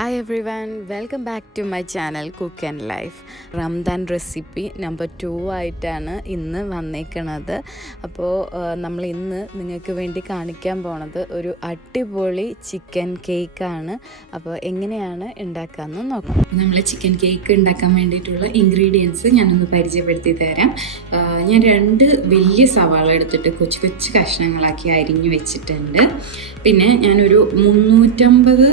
Hi everyone, welcome back to my channel Cook and Life. Ramadan recipe number 2 ആയിട്ടാണ് ഇന്ന് വന്നേക്കണത്. അപ്പോൾ നമ്മൾ ഇന്ന് നിങ്ങൾക്ക് വേണ്ടി കാണിക്കാൻ പോണത് ഒരു അടിപൊളി ചിക്കൻ കേക്കാണ്. അപ്പോൾ എങ്ങനെയാണ് ഉണ്ടാക്കാമെന്ന് നോക്കാം. നമ്മൾ ചിക്കൻ കേക്ക് ഉണ്ടാക്കാൻ വേണ്ടിയിട്ടുള്ള ഇൻഗ്രീഡിയൻസ് ഞാനൊന്ന് പരിചയപ്പെടുത്തി തരാം. ഞാൻ 2 വലിയ സവാള എടുത്തിട്ട് കൊച്ചു കൊച്ചു കഷ്ണങ്ങളാക്കി അരിഞ്ഞു വെച്ചിട്ടുണ്ട്. പിന്നെ ഞാനൊരു 350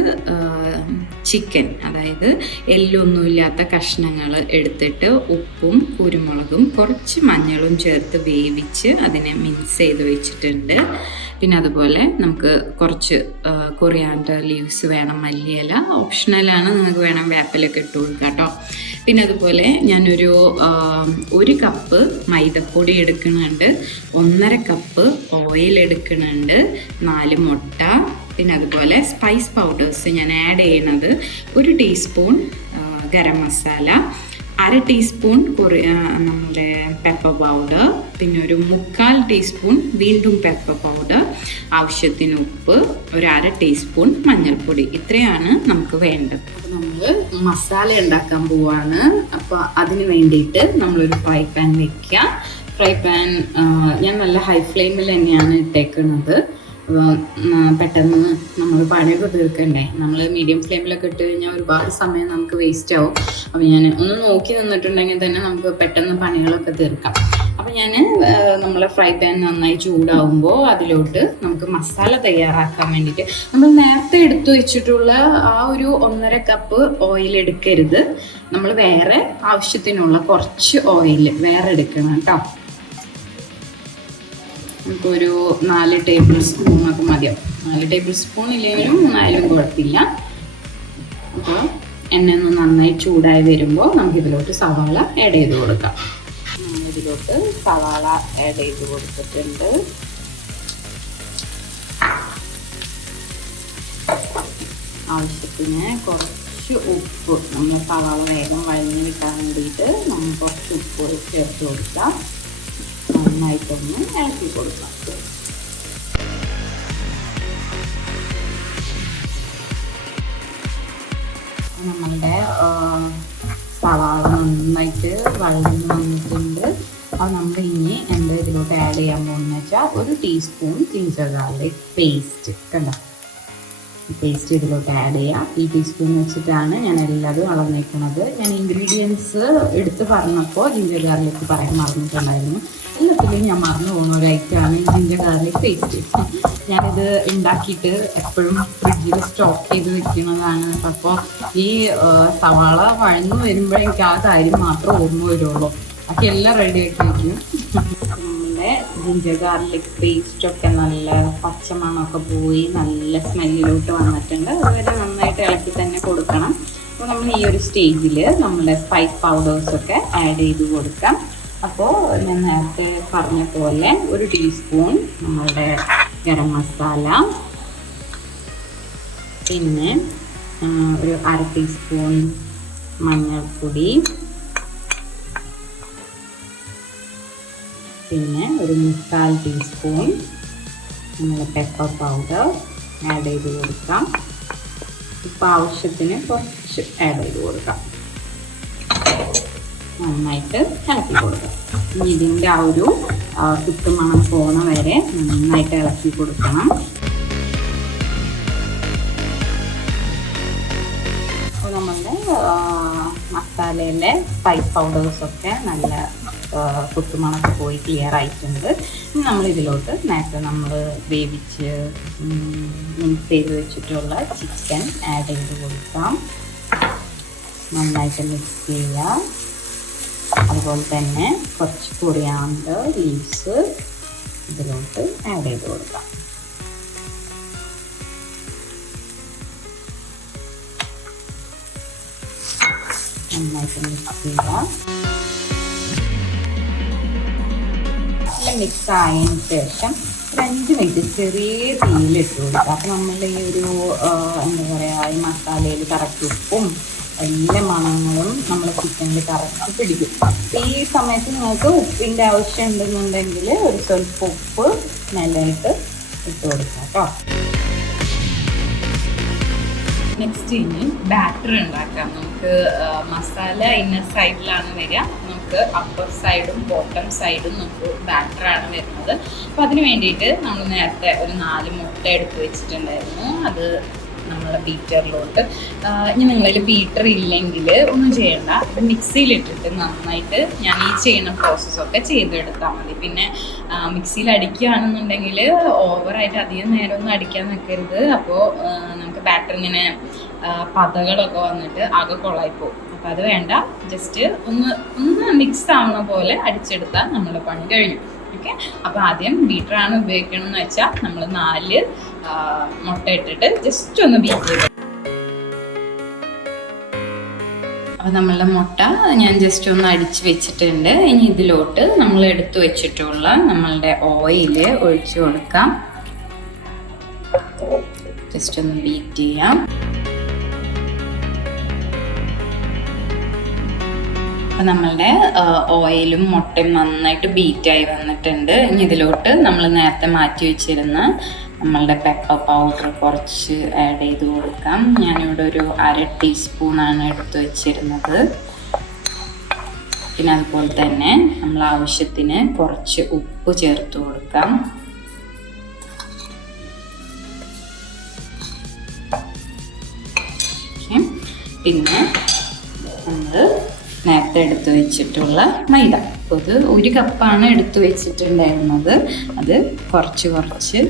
ചിക്കൻ, അതായത് എല്ലൊന്നുമില്ലാത്ത കഷ്ണങ്ങൾ എടുത്തിട്ട് ഉപ്പും കുരുമുളകും കുറച്ച് മഞ്ഞളും ചേർത്ത് വേവിച്ച് അതിനെ മിക്സ് ചെയ്ത് വെച്ചിട്ടുണ്ട്. പിന്നെ അതുപോലെ നമുക്ക് കുറച്ച് കൊറിയാൻഡർ ലീവ്സ് വേണം, മല്ലിയില ഓപ്ഷണലാണ്, നിങ്ങൾക്ക് വേണം വേപ്പിലൊക്കെ ഇട്ട് കൊടുക്കാം കേട്ടോ. പിന്നെ അതുപോലെ ഞാനൊരു 1 കപ്പ് മൈദപ്പൊടി എടുക്കുന്നുണ്ട്, 1.5 കപ്പ് ഓയിൽ എടുക്കുന്നുണ്ട്, 4 മുട്ട, പിന്നെ അതുപോലെ സ്പൈസ് പൗഡേഴ്സ് ഞാൻ ആഡ് ചെയ്യണത് 1 ടീസ്പൂൺ ഗരം മസാല, 1/2 ടീസ്പൂൺ നമ്മുടെ പെപ്പർ പൗഡർ, പിന്നെ ഒരു 3/4 ടീസ്പൂൺ വീണ്ടും പെപ്പർ പൗഡർ, ആവശ്യത്തിന് ഉപ്പ്, 1/2 ടീസ്പൂൺ മഞ്ഞൾപ്പൊടി. ഇത്രയാണ് നമുക്ക് വേണ്ടത്. അപ്പോൾ നമ്മൾ മസാല ഉണ്ടാക്കാൻ പോവാണ്. അപ്പോൾ അതിന് വേണ്ടിയിട്ട് നമ്മളൊരു ഫ്രൈ പാൻ വെക്കുക. ഫ്രൈ പാൻ ഞാൻ നല്ല ഹൈ ഫ്ലെയിമിൽ തന്നെയാണ് ഇട്ടേക്കുന്നത്. പെട്ടെന്ന് നമ്മൾ പണിയൊക്കെ തീർക്കണ്ടേ. നമ്മൾ മീഡിയം ഫ്ലെയിമിലൊക്കെ ഇട്ട് കഴിഞ്ഞാൽ ഒരുപാട് സമയം നമുക്ക് വേസ്റ്റ് ആവും. അപ്പോൾ ഞാൻ ഒന്ന് നോക്കി നിന്നിട്ടുണ്ടെങ്കിൽ തന്നെ നമുക്ക് പെട്ടെന്ന് പണികളൊക്കെ തീർക്കാം. അപ്പോൾ ഞാൻ നമ്മളെ ഫ്രൈ പാൻ നന്നായി ചൂടാവുമ്പോൾ അതിലോട്ട് നമുക്ക് മസാല തയ്യാറാക്കാൻ വേണ്ടിയിട്ട് നമ്മൾ നേരത്തെ എടുത്തു വെച്ചിട്ടുള്ള ആ ഒരു 1.5 കപ്പ് ഓയിൽ എടുക്കരുത്. നമ്മൾ വേറെ ആവശ്യത്തിനുള്ള കുറച്ച് ഓയിൽ വേറെ എടുക്കണം കേട്ടോ. നമുക്കൊരു 4 ടേബിൾ സ്പൂണൊക്കെ മതിയാവും. 4 ടേബിൾ സ്പൂൺ ഇല്ലെങ്കിലും 4 കുഴപ്പമില്ല. അപ്പോൾ എണ്ണ ഒന്ന് നന്നായി ചൂടായി വരുമ്പോൾ നമുക്കിതിലോട്ട് സവാള ആഡ് ചെയ്ത് കൊടുക്കാം. ഇതിലോട്ട് സവാള ആഡ് ചെയ്ത് കൊടുത്തിട്ടുണ്ട്. ആവശ്യത്തിന് കുറച്ച് ഉപ്പ്, നമ്മൾ സവാള വേഗം വഴഞ്ഞ് കിട്ടാൻ വേണ്ടിയിട്ട് നമ്മൾ കുറച്ച് ഉപ്പ് ചേർത്ത് കൊടുക്കാം. നന്നായിട്ടൊന്ന് ഇളക്കി കൊടുക്കാം. നമ്മളുടെ സവാള നന്നായിട്ട് വഴഞ്ഞ് വന്നിട്ടുണ്ട്. അപ്പോൾ നമ്മൾ ഇനി എന്താ ഇതിലോട്ട് ആഡ് ചെയ്യാൻ പോകുന്നത് വെച്ചാൽ 1 ടീസ്പൂൺ ജിഞ്ചർ ഗാർലിക് പേസ്റ്റ് കണ്ടോ. പേസ്റ്റ് ഇതിലോട്ട് ആഡ് ചെയ്യാം. ഈ ടീസ്പൂൺ വെച്ചിട്ടാണ് ഞാൻ എല്ലാതും അളന്നേക്കുന്നത്. ഞാൻ ഇൻഗ്രീഡിയൻസ് എടുത്ത് പറഞ്ഞപ്പോൾ ജിഞ്ചർ ഗാർലിക് പറയാൻ മറന്നിട്ടുണ്ടായിരുന്നു. എല്ലാത്തിലും ഞാൻ മറന്നു പോകുന്ന ഒരു ഐറ്റമാണ് ജിഞ്ചർ ഗാർലിക് പേസ്റ്റ്. ഞാനിത് ഉണ്ടാക്കിയിട്ട് എപ്പോഴും ഫ്രിഡ്ജിൽ സ്റ്റോക്ക് ചെയ്ത് വെക്കുന്നതാണ്. അപ്പോൾ ഈ സവാള വഴന്നു വരുമ്പോൾ എനിക്ക് ആ കാര്യം മാത്രം ഓർമ്മ വരുള്ളൂ. ബാക്കി എല്ലാം റെഡി ആക്കി വയ്ക്കും. നമ്മുടെ ജിഞ്ചർ ഗാർലിക് പേസ്റ്റൊക്കെ നല്ല പച്ചമണമൊക്കെ പോയി നല്ല സ്മെല്ലിലോട്ട് വന്നിട്ടുണ്ട്. അതുവരെ നന്നായിട്ട് ഇളക്കി തന്നെ കൊടുക്കണം. അപ്പോൾ നമ്മൾ ഈ ഒരു സ്റ്റേജിൽ നമ്മുടെ സ്പൈസ് പൗഡേഴ്സൊക്കെ ആഡ് ചെയ്ത് കൊടുക്കാം. അപ്പോൾ ഞാൻ നേരത്തെ പറഞ്ഞ പോലെ 1 ടീസ്പൂൺ നമ്മളുടെ ഗരം മസാല, പിന്നെ ഒരു 1/2 ടീസ്പൂൺ മഞ്ഞൾപ്പൊടി, പിന്നെ ഒരു 3/4 ടീസ്പൂൺ നമ്മുടെ പെപ്പർ പൗഡർ ആഡ് ചെയ്ത് കൊടുക്കാം. ഇപ്പോൾ ആവശ്യത്തിന് കുറച്ച് ആഡ് ചെയ്ത് കൊടുക്കാം. നന്നായിട്ട് ഇളക്കി കൊടുക്കാം. ഇനി ഇതിൻ്റെ ആ ഒരു കുത്തുമണം പോണ വരെ നന്നായിട്ട് ഇളക്കി കൊടുക്കണം. അപ്പോൾ നമ്മളുടെ മസാലയിലെ സ്പൈസ് പൗഡേഴ്സൊക്കെ നല്ല കുത്തുമണൊക്കെ പോയി ക്ലിയർ ആയിട്ടുണ്ട്. ഇനി നമ്മളിതിലോട്ട് നേരത്തെ നമ്മൾ വേവിച്ച് മിക്സ് ചെയ്ത് വെച്ചിട്ടുള്ള ചിക്കൻ ആഡ് ചെയ്ത് കൊടുക്കാം. നന്നായിട്ട് മിക്സ് ചെയ്യുക. അതുപോലെ തന്നെ കുറച്ച് കൊറിയാൻഡർ ലീവ്സ് ഇതിലോട്ട് ആഡ് ചെയ്ത് കൊടുക്കാം. നന്നായിട്ട് മിക്സ് ചെയ്യുക. മിക്സ് ആയതിന് ശേഷം 5 മിനിറ്റ് ചെറിയ തീയിലിട്ട് കൊടുക്കുക. അപ്പോൾ നമ്മളുടെ ഈ ഒരു എന്താ പറയുക, ഈ മസാലയിൽ കറക്റ്റ് ഉപ്പും എല്ലാ മണങ്ങളും നമ്മൾ ചിക്കനിൽ കറക്റ്റ് പിടിക്കും. ഈ സമയത്ത് നിങ്ങൾക്ക് ഉപ്പിൻ്റെ ആവശ്യം ഉണ്ടെന്നുണ്ടെങ്കിൽ ഒരു സ്വല്പം ഉപ്പ് മേലായിട്ട് ഇട്ട് കൊടുക്കാം കേട്ടോ. നെക്സ്റ്റ് ഇനി ബാറ്റർ ഉണ്ടാക്കാം. നമുക്ക് മസാല ഇന്നർ സൈഡിലാണ് വരിക, നമുക്ക് അപ്പർ സൈഡും ബോട്ടം സൈഡും നമുക്ക് ബാറ്ററാണ് വരുന്നത്. അപ്പോൾ അതിന് വേണ്ടിയിട്ട് നമ്മൾ നേരത്തെ ഒരു 4 മുട്ട എടുത്ത് വെച്ചിട്ടുണ്ടായിരുന്നു. അത് നമ്മളെ ബീറ്ററിലോട്ട്, ഇനി നിങ്ങളിൽ ബീറ്റർ ഇല്ലെങ്കിൽ ഒന്നും ചെയ്യണ്ട, ഇത് മിക്സിയിലിട്ടിട്ട് നന്നായിട്ട് ഞാൻ ഈ ചെയ്യുന്ന പ്രോസസ്സൊക്കെ ചെയ്തെടുത്താൽ മതി. പിന്നെ മിക്സിയിൽ അടിക്കുകയാണെന്നുണ്ടെങ്കിൽ ഓവറായിട്ട് അധികം നേരമൊന്നും അടിക്കാൻ നിൽക്കരുത്. അപ്പോൾ നമുക്ക് ബാറ്ററിങ്ങനെ പതകളൊക്കെ വന്നിട്ട് ആകെ കൊളായിപ്പോവും. അപ്പോൾ അത് വേണ്ട, ജസ്റ്റ് ഒന്ന് മിക്സ് ആവുന്ന പോലെ അടിച്ചെടുത്താൽ നമ്മുടെ പണി കഴിഞ്ഞു. ഓക്കെ, അപ്പോൾ ആദ്യം ബീറ്ററാണ് ഉപയോഗിക്കണമെന്ന് വെച്ചാൽ നമ്മൾ 4 മുട്ട ഇട്ടിട്ട് ജസ്റ്റ് ഒന്ന് ബീറ്റ് ചെയ്ത്. അപ്പോൾ നമ്മളുടെ മുട്ട ഞാൻ ജസ്റ്റ് ഒന്ന് അടിച്ച് വെച്ചിട്ടുണ്ട്. ഇനി ഇതിലോട്ട് നമ്മൾ എടുത്തു വെച്ചിട്ടുള്ള നമ്മളുടെ ഓയിൽ ഒഴിച്ചു കൊടുക്കാം. ജസ്റ്റ് ഒന്ന് ബീറ്റ് ചെയ്യാം. അപ്പം നമ്മളുടെ ഓയിലും മുട്ടയും നന്നായിട്ട് ബീറ്റായി വന്നിട്ടുണ്ട്. ഇനി ഇതിലോട്ട് നമ്മൾ നേരത്തെ മാറ്റി വെച്ചിരുന്ന നമ്മളുടെ പെപ്പർ പൗഡർ കുറച്ച് ആഡ് ചെയ്ത് കൊടുക്കാം. ഞാനിവിടെ ഒരു 1/2 ടീസ്പൂണാണ് എടുത്ത് വെച്ചിരുന്നത്. പിന്നെ അതുപോലെ തന്നെ നമ്മൾ ആവശ്യത്തിന് കുറച്ച് ഉപ്പ് ചേർത്ത് കൊടുക്കാം. പിന്നെ നമ്മൾ നേരത്തെ എടുത്തു വെച്ചിട്ടുള്ള മൈദ, അപ്പോൾ ഇത് 1 കപ്പാണ് എടുത്തു വെച്ചിട്ടുണ്ടായിരുന്നത്. അത് കുറച്ച്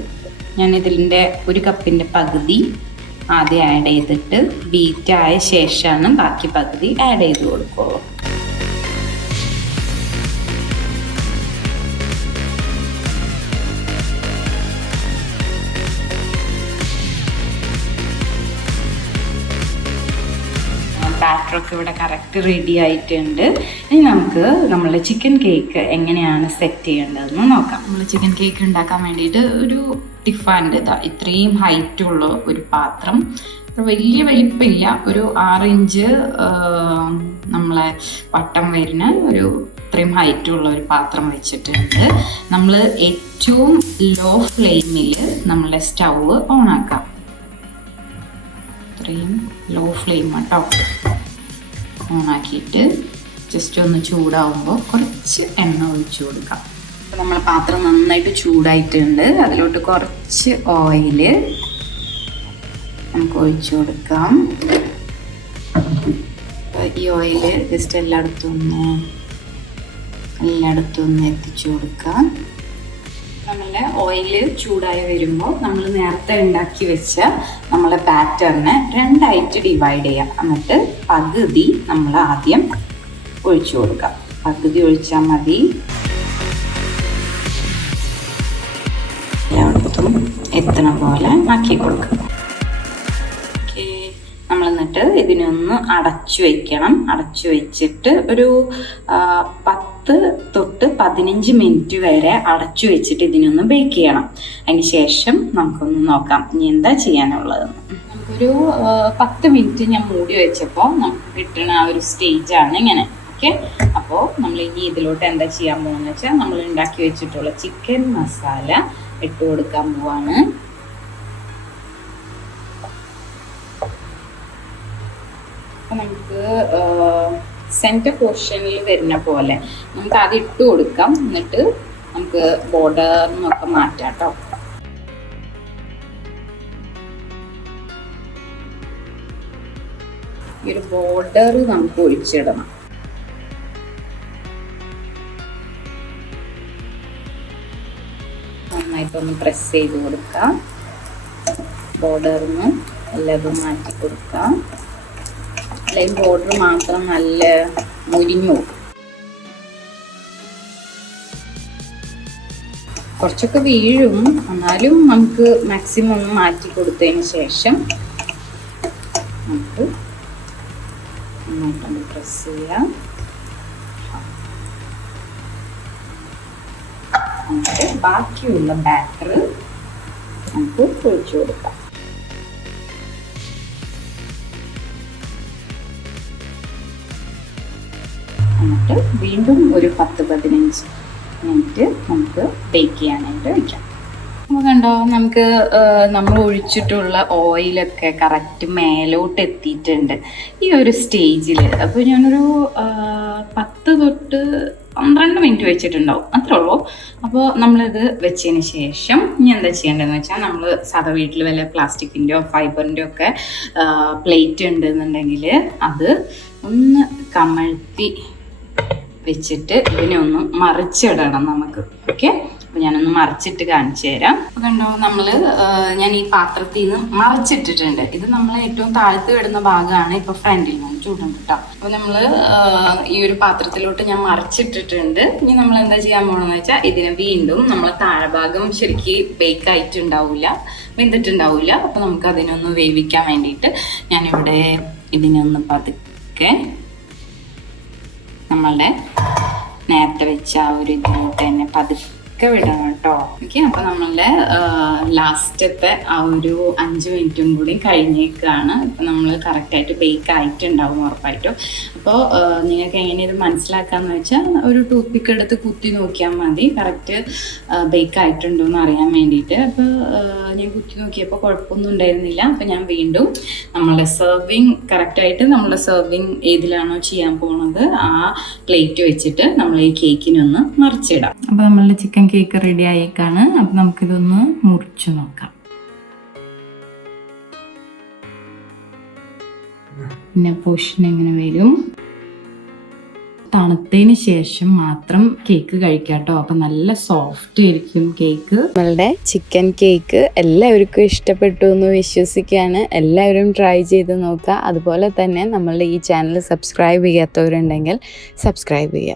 ഞാൻ ഇതിൻ്റെ 1 കപ്പിൻ്റെ പകുതി ആദ്യം ആഡ് ചെയ്തിട്ട് ബീറ്റായ ശേഷമാണ് ബാക്കി പകുതി ആഡ് ചെയ്ത് കൊടുക്കുള്ളൂ. ബാറ്ററൊക്കെ ഇവിടെ കറക്റ്റ് റെഡി ആയിട്ടുണ്ട്. ഇനി നമുക്ക് നമ്മളുടെ ചിക്കൻ കേക്ക് എങ്ങനെയാണ് സെറ്റ് ചെയ്യേണ്ടതെന്ന് നോക്കാം. നമ്മൾ ചിക്കൻ കേക്ക് ഉണ്ടാക്കാൻ വേണ്ടിയിട്ട് ഒരു ടിഫാൻ്റെ ഇത്രയും ഹൈറ്റുള്ള ഒരു പാത്രം, വലിയ വലിപ്പമില്ല, ഒരു 6 ഇഞ്ച് നമ്മളെ വട്ടം വരുന്ന ഒരു ഇത്രയും ഹൈറ്റുള്ള ഒരു പാത്രം വെച്ചിട്ടുണ്ട്. നമ്മൾ ഏറ്റവും ലോ ഫ്ലെയിമിൽ നമ്മളുടെ സ്റ്റൗവ് ഓണാക്കാം. ഇത്രയും ലോ ഫ്ലെയിം കേട്ടോ. ഓണാക്കിയിട്ട് ജസ്റ്റ് ഒന്ന് ചൂടാവുമ്പോൾ കുറച്ച് എണ്ണ ഒഴിച്ചു കൊടുക്കാം. അപ്പോൾ നമ്മൾ പാത്രം നന്നായിട്ട് ചൂടായിട്ടുണ്ട്. അതിലോട്ട് കുറച്ച് ഓയിൽ നമുക്ക് ഒഴിച്ചു കൊടുക്കാം. ഈ ഓയിൽ ജസ്റ്റ് എല്ലായിടത്തും ഒന്ന് എത്തിച്ചു കൊടുക്കാം. നമ്മളുടെ ഓയിൽ ചൂടായി വരുമ്പോൾ നമ്മൾ നേരത്തെ ഉണ്ടാക്കി വെച്ച നമ്മളെ ബാറ്ററിനെ 2ആയിട്ട് ഡിവൈഡ് ചെയ്യാം. എന്നിട്ട് പകുതി നമ്മൾ ആദ്യം ഒഴിച്ചു കൊടുക്കാം. പകുതി ഒഴിച്ചാൽ മതി. എല്ലായിടത്തും എത്തണ പോലെ ആക്കി കൊടുക്കാം. നമ്മൾ എന്നിട്ട് ഇതിനൊന്ന് അടച്ചു വെക്കണം. അടച്ചു വെച്ചിട്ട് ഒരു 10 തൊട്ട് 15 മിനിറ്റ് വരെ അടച്ചു വെച്ചിട്ട് ഇതിനൊന്ന് ബേക്ക് ചെയ്യണം. അതിന് ശേഷം നമുക്കൊന്ന് നോക്കാം ഇനി എന്താ ചെയ്യാനുള്ളതെന്ന്. നമുക്കൊരു 10 മിനിറ്റ് ഞാൻ മൂടി വെച്ചപ്പോൾ നമുക്ക് കിട്ടുന്ന ആ ഒരു സ്റ്റേജാണ് ഇങ്ങനെ. ഓക്കെ, അപ്പോൾ നമ്മൾ ഇനി ഇതിലോട്ട് എന്താ ചെയ്യാൻ പോകുന്നത് വെച്ചാൽ നമ്മൾ ഉണ്ടാക്കി വെച്ചിട്ടുള്ള ചിക്കൻ മസാല ഇട്ട് കൊടുക്കാൻ പോവാണ്. അപ്പം നമുക്ക് സെൻറ്റർ പോർഷനിൽ വരുന്ന പോലെ നമുക്ക് അത് ഇട്ട് കൊടുക്കാം. എന്നിട്ട് നമുക്ക് ബോർഡറിനൊക്കെ മാറ്റാം കേട്ടോ. ഈ ഒരു ബോർഡർ നമുക്ക് ഒഴിച്ചിടണം. നന്നായിട്ടൊന്ന് പ്രസ് ചെയ്ത് കൊടുക്കാം. ബോർഡറിന് എല്ലാം മാറ്റി കൊടുക്കാം. അല്ലെങ്കിൽ ബോർഡർ മാത്രം നല്ല മുരിഞ്ഞു പോകും. കുറച്ചൊക്കെ വീഴും, എന്നാലും നമുക്ക് മാക്സിമം ഒന്ന് മാറ്റി കൊടുത്തതിന് ശേഷം നമുക്ക് നന്നായിട്ടൊന്ന് പ്രസ് ചെയ്യാം. എന്നിട്ട് ബാക്കിയുള്ള ബാറ്റർ നമുക്ക് ഒഴിച്ചു കൊടുക്കാം. എന്നിട്ട് വീണ്ടും ഒരു 10-15 മിനിറ്റ് നമുക്ക് ബേക്ക് ചെയ്യാനായിട്ട് വയ്ക്കാം. അപ്പോൾ കണ്ടോ, നമുക്ക് നമ്മൾ ഒഴിച്ചിട്ടുള്ള ഓയിലൊക്കെ കറക്റ്റ് മേലോട്ട് എത്തിയിട്ടുണ്ട് ഈ ഒരു സ്റ്റേജിൽ. അപ്പോൾ ഞാനൊരു 10 തൊട്ട് 12 മിനിറ്റ് വെച്ചിട്ടുണ്ടാവും, അത്രേ ഉള്ളൂ. അപ്പോൾ നമ്മളിത് വെച്ചതിന് ശേഷം ഇനി എന്താ ചെയ്യേണ്ടതെന്ന് വെച്ചാൽ, നമ്മൾ സാധാ വീട്ടിൽ വല്ല പ്ലാസ്റ്റിക്കിൻ്റെയോ ഫൈബറിൻ്റെയോ ഒക്കെ പ്ലേറ്റ് ഉണ്ടെന്നുണ്ടെങ്കിൽ അത് ഒന്ന് കമഴ്ത്തി വെച്ചിട്ട് ഇതിനെ ഒന്ന് മറിച്ചിടണം നമുക്ക്. ഓക്കെ, അപ്പോൾ ഞാനൊന്ന് മറിച്ചിട്ട് കാണിച്ചു തരാം. അപ്പോൾ കണ്ടോ, ഞാൻ ഈ പാത്രത്തിൽ നിന്ന് മറിച്ചിട്ടിട്ടുണ്ട്. ഇത് നമ്മൾ ഏറ്റവും താഴ്ത്ത് കിടുന്ന ഭാഗമാണ് ഇപ്പോൾ ഫ്രണ്ടിൽ നിന്ന് ചൂടുണ്ട് കേട്ടോ. അപ്പോൾ നമ്മൾ ഈ ഒരു പാത്രത്തിലോട്ട് ഞാൻ മറിച്ചിട്ടിട്ടുണ്ട്. ഇനി നമ്മൾ എന്താ ചെയ്യാൻ പോകണമെന്ന് വെച്ചാൽ, ഇതിനെ വീണ്ടും നമ്മൾ താഴെ ഭാഗം ശരിക്കും ബേക്ക് ആയിട്ടുണ്ടാവില്ല, വെന്തിട്ടുണ്ടാവില്ല. അപ്പോൾ നമുക്ക് അതിനൊന്ന് വേവിക്കാൻ വേണ്ടിയിട്ട് ഞാനിവിടെ ഇതിനൊന്ന് പതുക്കെ നമ്മളുടെ നേരത്തെ വെച്ച ആ ഒരു ഇതിലോട്ട് തന്നെ പതുക്കെ വിടണം കേട്ടോ. ഓക്കെ, അപ്പോൾ നമ്മളുടെ ലാസ്റ്റത്തെ ആ ഒരു 5 മിനിറ്റും കൂടി കഴിഞ്ഞേക്കാണ്. അപ്പോൾ നമ്മൾ കറക്റ്റായിട്ട് ബേക്ക് ആയിട്ടുണ്ടാവും ഉറപ്പായിട്ടും. അപ്പോൾ നിങ്ങൾക്ക് എങ്ങനെ ഇത് മനസ്സിലാക്കാമെന്ന് വെച്ചാൽ, ഒരു ടൂത്ത് പിക്ക് എടുത്ത് കുത്തി നോക്കിയാൽ മതി കറക്റ്റ് ബേക്ക് ആയിട്ടുണ്ടോ എന്ന് അറിയാൻ വേണ്ടിയിട്ട്. അപ്പോൾ ഞാൻ കുത്തി നോക്കിയപ്പോൾ കുഴപ്പമൊന്നും ഉണ്ടായിരുന്നില്ല. അപ്പോൾ ഞാൻ വീണ്ടും നമ്മളുടെ കറക്റ്റായിട്ട് നമ്മളുടെ സെർവിങ് ഏതിലാണോ ചെയ്യാൻ പോകുന്നത് ആ പ്ലേറ്റ് വെച്ചിട്ട് നമ്മൾ ഈ കേക്കിനൊന്ന് മറിച്ചിടാം. അപ്പോൾ നമ്മളുടെ ചിക്കൻ കേക്ക് റെഡി ആയേക്കാണ്. അപ്പം നമുക്കിതൊന്ന് മുറിച്ചു നോക്കാം. പിന്നെ പോർഷൻ എങ്ങനെ വരും, തണുത്തതിന് ശേഷം മാത്രം കേക്ക് കഴിക്കാം കേട്ടോ. അപ്പം നല്ല സോഫ്റ്റ് ആയിരിക്കും കേക്ക്. നമ്മളുടെ ചിക്കൻ കേക്ക് എല്ലാവർക്കും ഇഷ്ടപ്പെട്ടു എന്ന് വിശ്വസിക്കുകയാണ്. എല്ലാവരും ട്രൈ ചെയ്ത് നോക്കുക. അതുപോലെ തന്നെ നമ്മളുടെ ഈ ചാനൽ സബ്സ്ക്രൈബ് ചെയ്യാത്തവരുണ്ടെങ്കിൽ സബ്സ്ക്രൈബ് ചെയ്യുക.